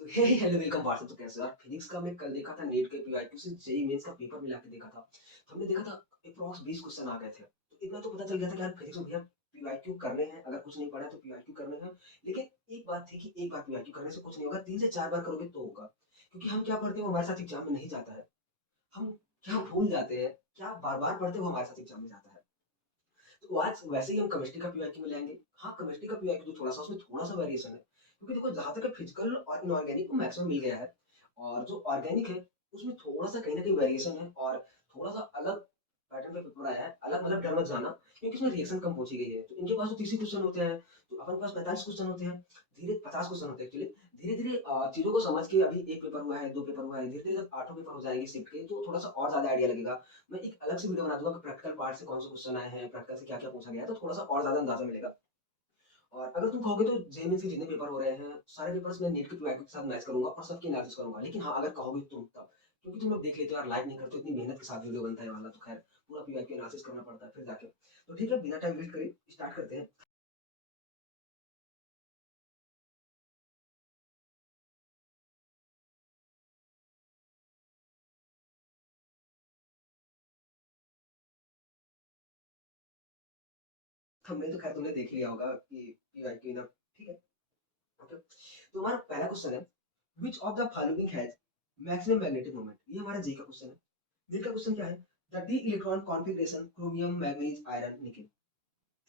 तो हे hello welcome WhatsApp. तो कैसे हो यार? फिजिक्स का मैं कल देखा था, नीट के पीवाईक्यू से जेईई मेंस का पेपर मिला के देखा था। तो हमने देखा था अप्रॉक्स 20 क्वेश्चन आ गए थे। तो इतना तो पता चल गया था कि यार फिजिक्स में भैया पीवाईक्यू करने हैं, अगर कुछ नहीं पढ़ा है तो पीवाईक्यू करने हैं। लेकिन एक बात थी कि एक बार पीवाईक्यू करने से कुछ नहीं होगा, 3 से 4 बार करोगे तो होगा। क्योंकि हम क्या पढ़ते हैं वो हमारे साथ एग्जाम में नहीं जाता है। हम क्या भूल जाते हैं, क्या बार-बार पढ़ते हैं वो हमारे साथ एग्जाम में जाता है। तो आज वैसे ही हम केमिस्ट्री का पीवाईक्यू में लेंगे। हाँ, केमिस्ट्री का पीवाईक्यू जो थोड़ा-सा उसमें थोड़ा-सा वेरिएशन है। क्योंकि देखो जहाँ तक है फिजिकल और इनऑर्गेनिक को मैक्सिमम मिल गया है और जो ऑर्गेनिक है उसमें थोड़ा-सा कहीं न कहीं वेरिएशन है और थोड़ा-सा अलग पैटर्न का पेपर आया है। अलग मतलब डर मत जाना, क्योंकि इसमें रिएक्शन कम पूछी गई है। तो इनके पास तो 30 ही क्वेश्चन होते हैं, तो अपन के पास 45 क्वेश्चन होते हैं। धीरे 50 क्वेश्चन होते हैं एक्चुअली। धीरे-धीरे चीज़ों को समझ के अभी 1 पेपर हुआ है, 2 पेपर हुआ है, धीरे-धीरे जब 8 पेपर हो जाएँगे शिफ्ट के तो थोड़ा-सा और ज़्यादा आइडिया लगेगा। मैं एक अलग से वीडियो बना दूँगा कि प्रैक्टिकल पार्ट से कौन से क्वेश्चन आए हैं, प्रैक्टिकल से क्या-क्या पूछा गया है, तो थोड़ा-सा और ज़्यादा अंदाज़ा मिलेगा। और अगर तुम कहोगे तो जेईई मेंस के जितने पेपर हो रहे हैं, सारे पेपर्स मैं नीट के पीवाईक्यू के साथ मैच करूँगा और सबकी एनालिसिस करूँगा। लेकिन हाँ, अगर कहोगे तुम तब, क्योंकि तुम लोग देख लेते हो यार, लाइक नहीं करते हो, इतनी मेहनत के साथ वीडियो बनता है ये वाला, तो खैर पूरा पीवाईक्यू एनालिसिस करना पड़ता है फिर जाके। तो ठीक है, बिना टाइम वेस्ट करे स्टार्ट करते हैं। थंबनेल तो खैर तुमने देख ही लिया होगा कि पीवाईक्यू ना, ठीक है? ओके। तो हमारा पहला क्वेश्चन है, which of the following has maximum magnetic moment? ये हमारा जेईई का क्वेश्चन है। जेईई का क्वेश्चन क्या है? The D electron configuration chromium, manganese, iron, nickel.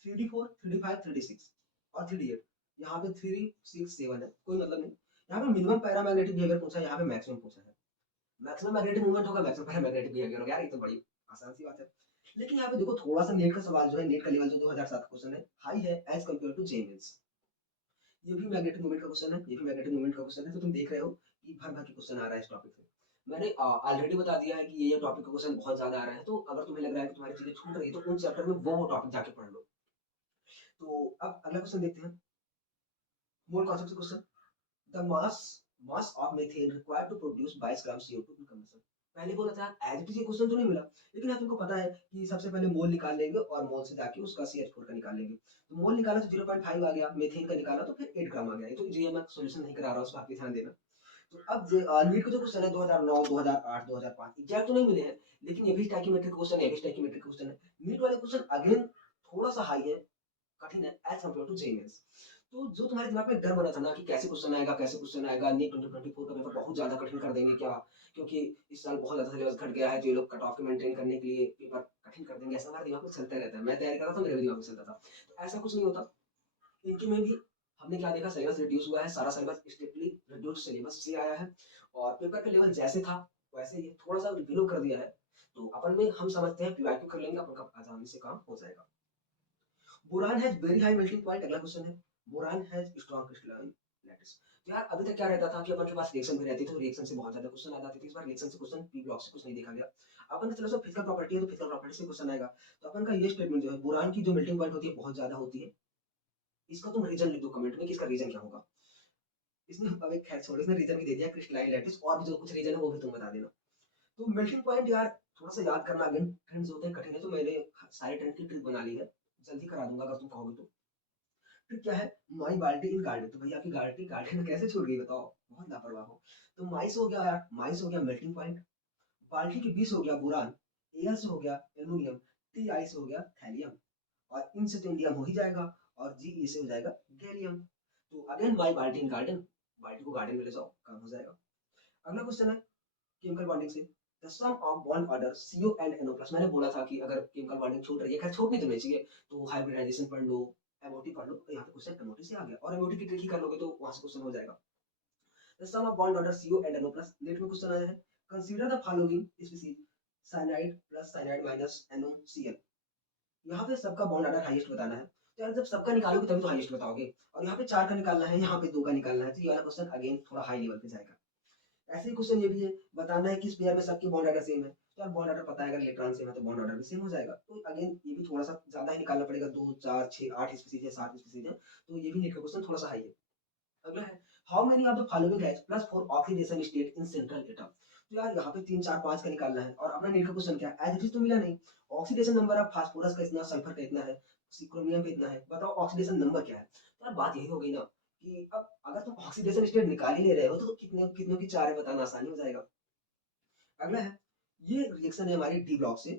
3d4, 3d5, 3d6 और 3d8। यहाँ पे 3, 6, 7 है, कोई मतलब नहीं। यहाँ पे मिनिमम पैरामैग्नेटिक बिहेवियर पूछा है, यहाँ पे मैक्सिमम पूछा है। मैक्सिमम मैग्नेटिक मूवमेंट होगा, मैक्सिमम पैरामैग्नेटिक बिहेवियर होगा। यार ये तो बड़ी आसान सी बात है। लेकिन यहाँ पे देखो थोड़ा-सा नेट का सवाल जो है, नेट का लेवल जो 2007 का क्वेश्चन है, हाई है as compare to JEE mains. ये भी मैग्नेटिक मोमेंट का क्वेश्चन है, ये भी मैग्नेटिक मोमेंट का क्वेश्चन है, तो तुम देख रहे हो कि भर-भर के क्वेश्चन आ रहा है इस टॉपिक से। मैंने ऑलरेडी बता दिया है कि ये टॉपिक का क्वेश्चन बहुत ज़्यादा आ रहा है, तो अगर तुम्हें लग रहा है कि तुम्हारी चीज़ें छूट रही है, तो उन चैप्टर में वो टॉपिक जाके पढ़ लो। तो अब अगला क्वेश्चन देखते हैं। मोल कॉन्सेप्ट से question, the mass of methane required to produce 22 gram CO2 in combustion. पहले बोला था एज इट इज, ये क्वेश्चन तो नहीं मिला, लेकिन अब तुमको पता है कि सबसे पहले मोल निकाल लेंगे और मोल से जाके उसका CH4 का निकाल लेंगे। तो मोल निकाला तो 0.5 आ गया, मीथेन का निकाला तो फिर 8 ग्राम आ गया। ये तो ये मैं सॉल्यूशन नहीं करा रहा हूँ, उस बात पे ध्यान देना। तो अब नीट का जो क्वेश्चन है 2009, 2008, 2005 एग्जैक्ट तो नहीं मिले हैं, लेकिन ये भी स्टैइकोमेट्रिक क्वेश्चन है, ये भी स्टैइकोमेट्रिक क्वेश्चन है। नीट वाले क्वेश्चन अगेन थोड़ा सा हाई है, कठिन है as compare to JEE mains. तो जो तुम्हारे दिमाग में डर बना था ना कि कैसे क्वेश्चन आएगा, कैसे क्वेश्चन आएगा, नीट 2024 का पेपर बहुत ज़्यादा कठिन कर देंगे क्या? क्योंकि इस साल बहुत ज़्यादा सिलेबस घट गया है, तो ये लोग कट ऑफ को मेंटेन करने के लिए पेपर कठिन कर देंगे, ऐसा हमारे दिमाग में चलता रहता है। मैं तैयारी कर रहा था, मेरे भी दिमाग में चलता था। तो ऐसा कुछ नहीं होता। इनके में भी हमने क्या देखा, सिलेबस रिड्यूस हुआ है, सारा सिलेबस स्ट्रिक्टली रिड्यूस्ड सिलेबस से आया है और पेपर का लेवल जैसे था वैसे ही थोड़ा-सा रिवीलो कर दिया है। तो अपन में हम समझते हैं पीवाईक्यू कर लेंगे, अपन का आसानी से काम हो जाएगा। Boron has very high melting point, अगला क्वेश्चन है। Boron has strong crystalline lattice. तो यार अभी तक क्या रहता था कि अपन के पास रिएक्शन भी रहती थी, तो रिएक्शन से बहुत ज़्यादा क्वेश्चन आ जाते थे। इस बार रिएक्शन से क्वेश्चन पी ब्लॉक से कुछ नहीं देखा गया। अपन का चलो सब फिजिकल प्रॉपर्टी है, तो फिजिकल प्रॉपर्टी से क्वेश्चन आएगा। तो अपन का ये स्टेटमेंट जो है, बोरान की जो मेल्टिंग पॉइंट होती है बहुत ज़्यादा होती है। इसका तुम रीज़न लिख दो कमेंट में कि इसका रीज़न क्या होगा। इसने अब एक खैर छोड़ो, इसने रीज़न भी दे दिया क्रिस्टलाइन लैटिस, और भी जो कुछ रीज़न है वो भी तुम बता देना। तो मेल्टिंग पॉइंट यार थोड़ा-सा याद करना, अगेन ट्रेंड्स होते हैं कठिन है, तो मैंने सारे ट्रेंड की ट्रिक बना ली है। जल्दी करा दूँगा अगर तुम कहोगे तो। फिर क्या है, माई बाल्टी इन गार्डन, तो भैया आपकी गार्डन गार्डन में कैसे छूट गई बताओ? बहुत लापरवाह हो। तो माइस हो गया यार, माइस हो गया मेल्टिंग पॉइंट, बाल्टी के बीच हो गया बोरान, एयर से हो गया एल्युमिनियम, टी आई से हो गया थैलियम और इन से तो इंडियम हो ही जाएगा और जी ई से हो जाएगा गैलियम। तो अगेन माई बाल्टी इन गार्डन, बाल्टी को गार्डन में ले जाओ, काम हो जाएगा। अगला क्वेश्चन है केमिकल बॉन्डिंग से, the sum of bond order CO and NO plus. मैंने बोला था कि अगर केमिकल बॉन्डिंग छूट रही है, खैर छूटनी तो नहीं चाहिए, तो हाइब्रिडाइजेशन पढ़ लो, एमओटी पढ़ लो, तो यहाँ पे क्वेश्चन एमओटी से आ गया और एमओटी की ट्रिक ही कर लोगे तो वहां से क्वेश्चन हो जाएगा। The sum of bond order CO and NO plus, net में क्वेश्चन आया है। Consider the following species, cyanide plus cyanide minus NOCl। यहाँ पे सबका बॉन्ड ऑर्डर हाईएस्ट बताना है। तो यार जब सबका निकालोगे तभी तो हाईएस्ट बताओगे, और यहाँ पे 4 का निकालना है, यहाँ पे 2 का निकालना है, तो ये वाला क्वेश्चन अगेन थोड़ा हाई लेवल पे जाएगा। ऐसे ही क्वेश्चन ये भी है, बताना है कि इस पेयर में सबकी बॉन्ड ऑर्डर सेम है। तो यार बॉन्ड ऑर्डर पता है, अगर इलेक्ट्रॉन सेम है तो बॉन्ड ऑर्डर भी सेम हो जाएगा। तो अगेन ये भी थोड़ा सा ज्यादा ही निकालना पड़ेगा, 2, 4, 6, 8 स्पीसीज है, 7 स्पीसीज है, तो ये भी नीट का क्वेश्चन थोड़ा सा हाई है। अगला है, how many of the following has plus 4 oxidation state in central atom. तो यार यहाँ पे 3, 4, 5 का निकालना है, और अपना नीट का क्वेश्चन क्या है, एज इट इज तो मिला नहीं। ऑक्सीडेशन नंबर ऑफ फास्फोरस का इतना, सल्फर का इतना है, क्रोमियम का इतना है, बताओ ऑक्सीडेशन नंबर क्या है। तो यार बात यही हो गई ना कि अब अगर तुम ऑक्सीडेशन स्टेट निकाल ही ले रहे हो तो कितने कितनों की चार है बताना आसानी हो जाएगा। अगला है, ये रिएक्शन है हमारी डी ब्लॉक से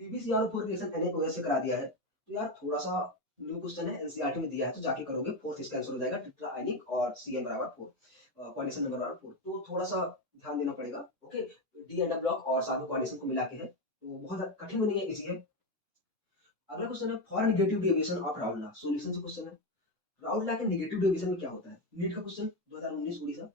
पीबीसीआर4 रिएक्शन NaOH से करा दिया है। तो यार थोड़ा सा न्यू क्वेश्चन है, एनसीईआरटी में दिया है तो जाके करोगे, फोर्थ इसका आंसर हो जाएगा टेट्रा आयनिक और CN बराबर 4, कोऑर्डिनेशन नंबर बराबर 4। तो थोड़ा सा ध्यान देना पड़ेगा। ओके, डी एंड ब्लॉक और साथ में कोऑर्डिनेशन को मिला के है, तो बहुत कठिन नहीं है, इजी है। अगला क्वेश्चन है for negative deviation of Raoult law, solution से क्वेश्चन है। राउल्ट लॉ के नेगेटिव डेविएशन में क्या होता है, नीट का question 2019 Orissa.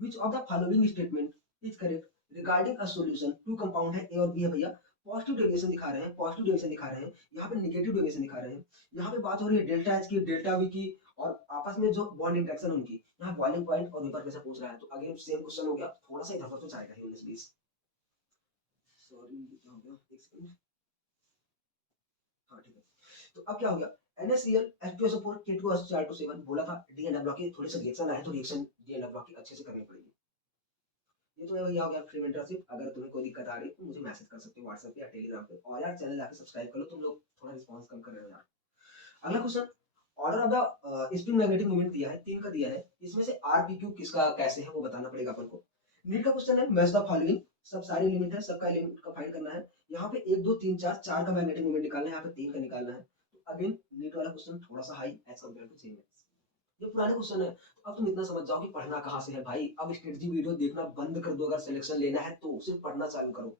Which of the following statement is correct regarding a solution, two compound है ए और बी है भैया, पॉजिटिव डेविएशन दिखा रहे हैं, पॉजिटिव डेविएशन दिखा रहे हैं, यहाँ पे नेगेटिव डेविएशन दिखा रहे हैं। यहाँ पे बात हो रही है डेल्टा एच की, डेल्टा वी की, और आपस में जो बॉन्ड इंटरेक्शन उनकी, यहाँ बॉइलिंग पॉइंट और वेपर प्रेशर पूछ रहा है। तो अगेन सेम क्वेश्चन हो गया, थोड़ा सा इधर उधर तो जाएगा ही 19-20। सॉरी क्या हो गया, एक सेकंड। हाँ ठीक है। तो अब क्या हो गया, NaCl H2SO4 K2SO4 बोला था डी एंड ब्लॉक की थोड़ी सी रिएक्शन आए तो रिएक्शन डी एंड ब्लॉक की अच्छे से करनी पड़ेगी। ये तो भैया हो गया फ्री मेंटरशिप। अगर तुम्हें कोई दिक्कत आ रही है तो मुझे मैसेज कर सकते हो व्हाट्सएप पे या टेलीग्राम पे, और यार चैनल जाके सब्सक्राइब कर लो, तुम लोग थोड़ा रिस्पांस कम कर रहे हो यार। अगला question, order of the spin magnetic moment दिया है, 3 का दिया है, इसमें से RPQ किसका कैसे है वो बताना पड़ेगा अपन को। नीट का क्वेश्चन है मैच द फॉलोइंग, सब सारे एलिमेंट है, सबका एलिमेंट का फाइंड करना है। यहाँ पे 1 2 3 4 4 का मैग्नेटिक मोमेंट निकालना है, यहाँ पे 3 का निकालना है। तो अगेन नीट वाला क्वेश्चन थोड़ा सा high as compare to JEE. ये पुराने क्वेश्चन है, तो अब तुम इतना समझ जाओ कि पढ़ना कहाँ से है भाई। अब स्ट्रेटजी वीडियो देखना बंद कर दो, अगर सिलेक्शन लेना है तो सिर्फ पढ़ना चालू करो।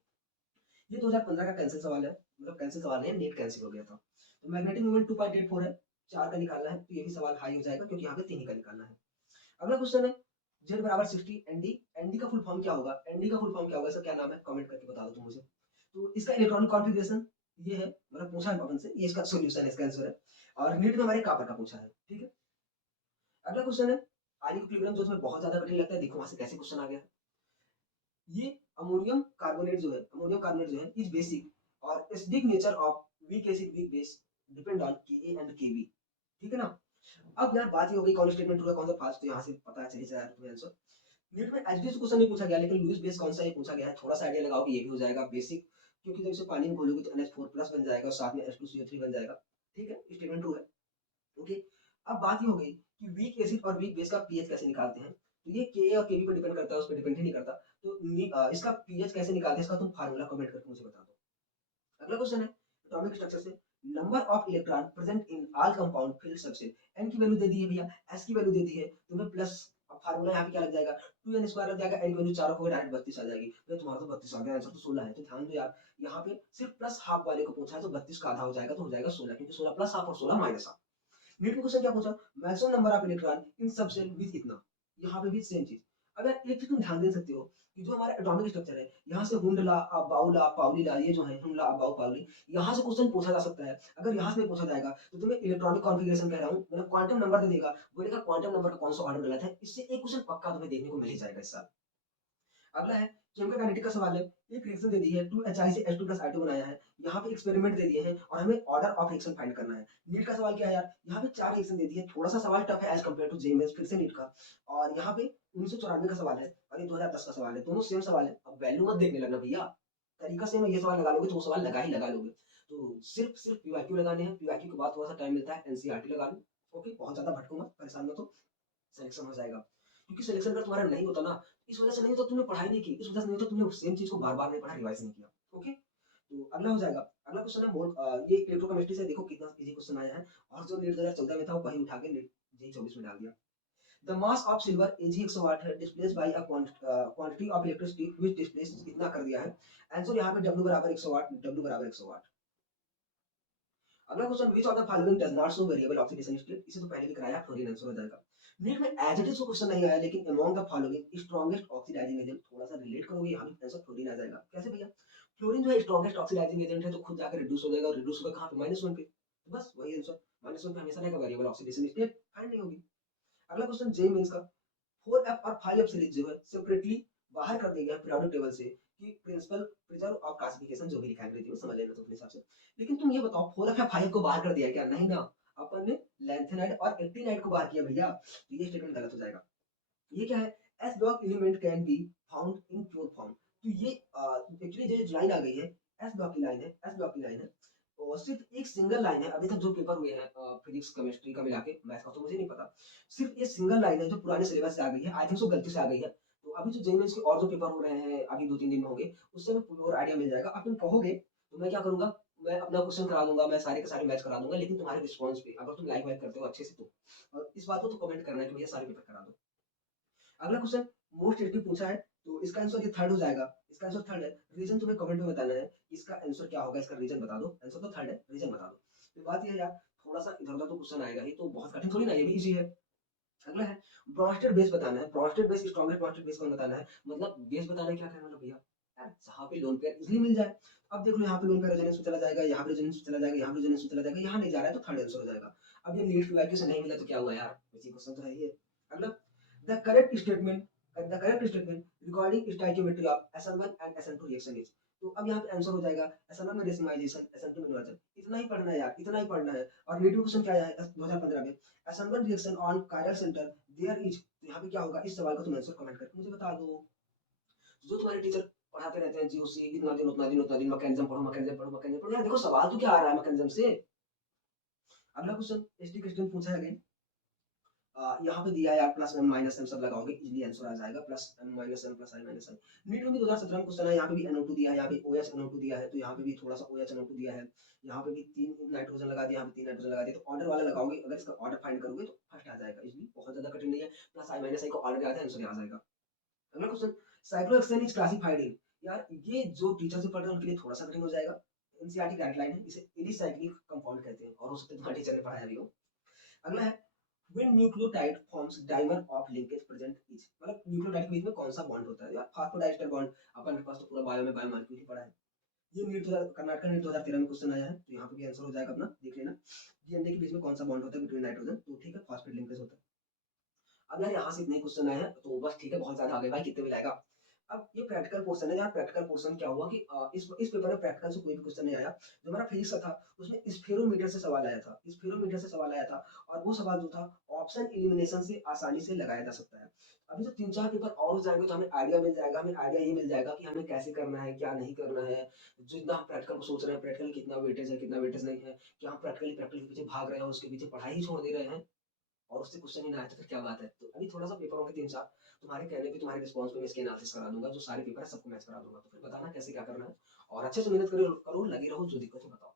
ये 2015 का कैंसिल सवाल है, मतलब कैंसिल सवाल है, नेट कैंसिल हो गया था। तो मैग्नेटिक मोमेंट 2.84 है, 4 का निकालना है, तो ये भी सवाल हाई हो जाएगा क्योंकि यहाँ पे 3 ही का निकालना है। अगला क्वेश्चन है Z बराबर 60 एनडी, एनडी का फुल फॉर्म क्या होगा, एनडी का फुल फॉर्म क्या होगा, इसका क्या नाम है, कमेंट करके बता दो तुम मुझे। तो इसका इलेक्ट्रॉनिक कॉन्फ़िगरेशन ये है, मतलब पूछा है अपन से, ये इसका सॉल्यूशन है, इसका आंसर है। और नीट में हमारे कॉपर का पूछा है, ठीक है। अगला क्वेश्चन है आयनिक इक्विलिब्रियम, जो तुम्हें बहुत ज्यादा कठिन लगता है, देखो वहां से कैसे क्वेश्चन आ गया। ये अमोनियम कार्बोनेट जो है इज बेसिक और acidic nature of weak acid weak base depend on Ka and Kb, ठीक है ना। अब यार बात ये हो गई कौन स्टेटमेंट ट्रू है कौन सा फाल्स, तो यहाँ से पता चली जाए तुम्हें आंसर। नीट में एचडीएस क्वेश्चन नहीं पूछा गया, लेकिन लुईस बेस कौन सा ये पूछा गया है, थोड़ा सा आइडिया लगाओ कि ये भी हो जाएगा बेसिक, क्योंकि जब इसे पानी में घोलोगे तो NH4+ बन जाएगा और साथ में H2CO3 बन जाएगा, ठीक है, स्टेटमेंट ट्रू है। ओके, अब बात ये हो गई कि वीक एसिड और वीक बेस का पीएच कैसे निकालते हैं। तो ये के और केबी पर डिपेंड करता है, उस पर डिपेंड ही नहीं करता। तो इसका पीएच कैसे निकालते हैं, इसका तुम फार्मूला कमेंट करके मुझे बता दो। अगला क्वेश्चन है एटॉमिक स्ट्रक्चर से, number of electron present in all compound field सबसे, एन की वैल्यू दे दी है भैया, एस की वैल्यू दे दी है तुम्हें, प्लस अब फार्मूला यहाँ पे क्या लग जाएगा, 2n² लग जाएगा, एन की वैल्यू 4 हो गई, डायरेक्ट 32 आ जाएगी। तो तुम्हारा तो 32 आ गया, आंसर तो 16 है। तो ध्यान दो यार, यहाँ पे सिर्फ प्लस हाफ वाले को पूछा है, तो 32 का आधा हो जाएगा, तो हो जाएगा 16, क्योंकि 16 प्लस हाफ और 16 माइनस हाफ। नीट में क्वेश्चन क्या पूछा, maximum number of electron in सब सेल विद इतना, यहाँ पे भी सेम चीज। अगर एक चीज तुम ध्यान दे सकते हो कि जो हमारा एटॉमिक स्ट्रक्चर है, यहाँ से हुंडला बाउला पाउलीला, ये जो है हुंडला बाउ पाउली, यहाँ से क्वेश्चन पूछा जा सकता है। अगर यहाँ से नहीं पूछा जाएगा तो तुम्हें इलेक्ट्रॉनिक कॉन्फ़िगरेशन कह रहा हूँ, मतलब क्वांटम नंबर दे देगा, बोलेगा क्वांटम नंबर का कौन सा ऑर्डर गलत है, इससे एक क्वेश्चन पक्का तुम्हें देखने को मिल ही जाएगा इस साल। अगला है केमिकल काइनेटिक का सवाल है, एक रिएक्शन दे दी है 2HI से H2+I2 बनाया है, यहाँ पे एक्सपेरिमेंट दे दिए हैं और हमें ऑर्डर ऑफ रिएक्शन फाइंड करना है। नीट का सवाल क्या है यार, यहाँ पे 4 रिएक्शन दे दी है, थोड़ा सा सवाल टफ है एज कंपेयर टू जेईई फिर से नीट का। और यहाँ पे 1994 का सवाल है और ये 2010 का सवाल है, दोनों सेम सवाल है। अब वैल्यू मत देखने लगना भैया, तरीका सेम है, ये सवाल लगा लोगे तो वो सवाल लगा ही लगा लोगे। तो सिर्फ सिर्फ पीवाईक्यू लगाने हैं, पीवाईक्यू के बाद थोड़ा सा टाइम मिलता है एनसीईआरटी लगा लो। ओके, बहुत ज्यादा भटको मत, परेशान मत हो, सिलेक्शन हो जाएगा। क्योंकि सिलेक्शन अगर तुम्हारा नहीं होता ना, इस वजह से नहीं होता, तुमने पढ़ाई नहीं की, इस वजह से नहीं होता, तुमने सेम चीज को बार बार नहीं पढ़ा, रिवाइज नहीं किया। ओके, तो अगला हो जाएगा। अगला क्वेश्चन है ये इलेक्ट्रोकेमिस्ट्री से, देखो कितना इजी क्वेश्चन आया है, और जो नीट 2014 में था वो वही उठा के नीट जी 24 में डाल दिया। The mass of silver Ag 108 है, displaced by a quantity of electricity which displace, इतना कर दिया है। आंसर यहाँ पे W बराबर 108, W बराबर 108। अगला question, which of the following does not show variable oxidation state, इसे तो पहले भी कराया, फ्लोरीन आंसर हो जाएगा। नीट में एज इट इज क्वेश्चन नहीं आया, लेकिन among the following strongest oxidizing agent, थोड़ा सा रिलेट करोगे यहाँ भी आंसर फ्लोरीन आ जाएगा। कैसे भैया, फ्लोरीन जो है स्ट्रॉन्गेस्ट ऑक्सीडाइजिंग एजेंट है, तो खुद जाकर रिड्यूस हो जाएगा, और रिड्यूस होगा कहाँ पे, -1 पे, तो बस वही आंसर, -1 पे हमेशा रहेगा, वेरिएबल ऑक्सीडेशन स्टेट फाइंड नहीं होगी। अगला क्वेश्चन जेईई मेंस का, 4F और 5F सीरीज जो है सेपरेटली बाहर कर दिए गए पीरियोडिक टेबल से, कि प्रिंसिपल प्रिजर्व ऑफ क्लासिफिकेशन, जो भी लिखा है अंग्रेजी में समझ लेना तो अपने हिसाब से। लेकिन तुम ये बताओ 4F या 5F को बाहर कर दिया क्या, नहीं ना, अपन ने लैंथेनाइड और एक्टिनाइड को बाहर किया भैया, तो ये स्टेटमेंट गलत हो जाएगा। ये क्या है, S block element can be found in pure form, तो ये एक्चुअली जो लाइन आ गई है, एस ब्लॉक की लाइन है, एस ब्लॉक की लाइन है, और सिर्फ एक सिंगल लाइन है अभी तक जो पेपर हुए हैं फिजिक्स केमिस्ट्री का मिला के, मैथ्स का तो मुझे नहीं पता। सिर्फ ये सिंगल लाइन है जो पुराने सिलेबस से आ गई है, आई थिंक सो गलती से आ गई है। तो अभी जो जेईई मेंस के और जो पेपर हो रहे हैं अभी 2-3 दिन में होंगे, उससे हमें पूरा और आइडिया मिल जाएगा। अब तुम कहोगे तो मैं क्या करूँगा, मैं अपना क्वेश्चन करा दूँगा, मैं सारे के सारे मैच करा दूँगा, लेकिन तुम्हारे रिस्पॉन्स पे अगर तुम लाइक वाइक करते हो अच्छे से तो। और इस बात को तो कमेंट करना है कि भैया सारे पेपर करा दो। अगला क्वेश्चन मोस्ट रिलेटिव पूछा है, तो इसका आंसर ये थर्ड हो जाएगा। इसका आंसर थर्ड है। रीजन तुम्हें कमेंट में बताना है, इसका आंसर क्या होगा, इसका रीजन बता दो। आंसर तो थर्ड है, रीजन बता दो। तो बात ये है यार, थोड़ा-सा इधर-उधर तो क्वेश्चन आएगा ही, तो बहुत कठिन थोड़ी ना है, ये भी ईज़ी है। अगला है ब्रोस्टेड बेस बताना है। Bronsted base stronger Bronsted base कौन बताना है? मतलब बेस बताना है, क्या कहना है मतलब भैया? यार जहाँ पे लोन पेयर इज़िली मिल जाए। अब देख लो यहाँ पे लोन पेयर रेजोनेंस में चला जाएगा, यहाँ पे रेजोनेंस में चला जाएगा, यहाँ पे रेजोनेंस में चला जाएगा, यहाँ नहीं जा रहा है तो थर्ड आंसर हो जाएगा। अब ये नीट की से नहीं मिला तो क्या हुआ यार? इसी क्वेश्चन तो है ये। अगला the correct statement regarding stoichiometry of SN1 and SN2 reaction is. तो अब यहाँ पे आंसर हो जाएगा SN1 में रेसिमाइजेशन, SN2 में इन्वर्जन। इतना ही पढ़ना है यार, इतना ही पढ़ना है। और नीट में क्वेश्चन क्या आया है 2015 में, SN1 reaction on chiral centre there is. तो यहाँ पे क्या होगा, इस सवाल का तुम आंसर कमेंट करके मुझे बता दो। जो तुम्हारे टीचर पढ़ाते रहते हैं जीओसी, इतना दिन उतना दिन उतना दिन, मैकेनिज्म पढ़ो मैकेनिज्म पढ़ो मैकेनिज्म पढ़ो, यार देखो सवाल तो क्या आ रहा है मैकेनिज्म से। अगला क्वेश्चन एसटी क्वेश्चन पूछा है अगेन। यहाँ पे दिया है, आप प्लस एम माइनस एम सब लगाओगे इजीली आंसर आ जाएगा, plus M minus M plus I minus M. NEET में भी 2017 में क्वेश्चन है, यहाँ पे भी NO2 दिया है, यहाँ पे OH NO2 दिया है, तो यहाँ पे भी थोड़ा सा OH NO2 दिया है। यहाँ पे भी 3 नाइट्रोजन लगा दिया, यहाँ पे 3 नाइट्रोजन लगा दिया, तो ऑर्डर वाला लगाओगे, अगर इसका ऑर्डर फाइंड करोगे तो फर्स्ट आ जाएगा इजीली, बहुत ज्यादा कठिन नहीं है। प्लस आई माइनस आई को ऑर्डर आता है, आंसर आ जाएगा। अगला question cyclohexane is classified in. यार ये जो टीचर से पढ़ रहे हैं उनके लिए थोड़ा सा कठिन हो जाएगा। एनसीईआरटी गाइडलाइन है, इसे एलिसाइक्लिक कंपाउंड कहते हैं, और हो सकता है तुम्हारे टीचर ने पढ़ाया भी हो। अगला है when nucleotide forms dimer of linkage present is। मतलब न्यूक्लियोटाइड के बीच में कौन सा बॉन्ड होता है यार? Phosphodiester bond. अपन के पास तो पूरा बायो में बायोमॉलिक्यूल ही पढ़ा है। ये कर्नाटक नीट 2013 में क्वेश्चन आया है, तो यहाँ पे भी आंसर हो जाएगा अपना, देख लेना। डीएनए के बीच में कौन सा बॉन्ड होता है बिटवीन नाइट्रोजन, तो ठीक है फास्फेट लिंकेज होता है। अब यार यहाँ से इतने क्वेश्चन आए हैं तो बस ठीक है, बहुत ज्यादा आगे भाई, कितने में लाएगा। अब ये प्रैक्टिकल पोर्शन है यार। प्रैक्टिकल पोर्शन क्या हुआ कि इस पेपर में प्रैक्टिकल से कोई भी क्वेश्चन नहीं आया। जो हमारा फिजिक्स का था उसमें स्फेरोमीटर से सवाल आया था, स्फेरोमीटर से सवाल आया था। और वो सवाल जो था ऑप्शन एलिमिनेशन से आसानी से लगाया जा सकता है। अभी जो 3-4 पेपर और हो जाएंगे तो हमें आइडिया मिल जाएगा, हमें आइडिया ये मिल जाएगा कि हमें कैसे करना है, क्या नहीं करना है। जितना हम प्रैक्टिकल को सोच रहे हैं, प्रैक्टिकल कितना वेटेज है, कितना वेटेज नहीं है, क्या हम प्रैक्टिकल के पीछे भाग रहे हैं, उसके पीछे पढ़ाई ही छोड़ दे रहे हैं, और उससे क्वेश्चन ही ना आए तो फिर क्या बात है। तो अभी थोड़ा सा पेपर होंगे 3-4, तुम्हारे कहने पे, तुम्हारे रिस्पॉन्स पे मैं इसके एनालिसिस करा दूंगा, जो सारे पेपर है सबको मैच करा दूंगा, तो फिर बताना कैसे क्या करना है। और अच्छे से मेहनत करो करो, लगे रहो, जो दिक्कत है बताओ।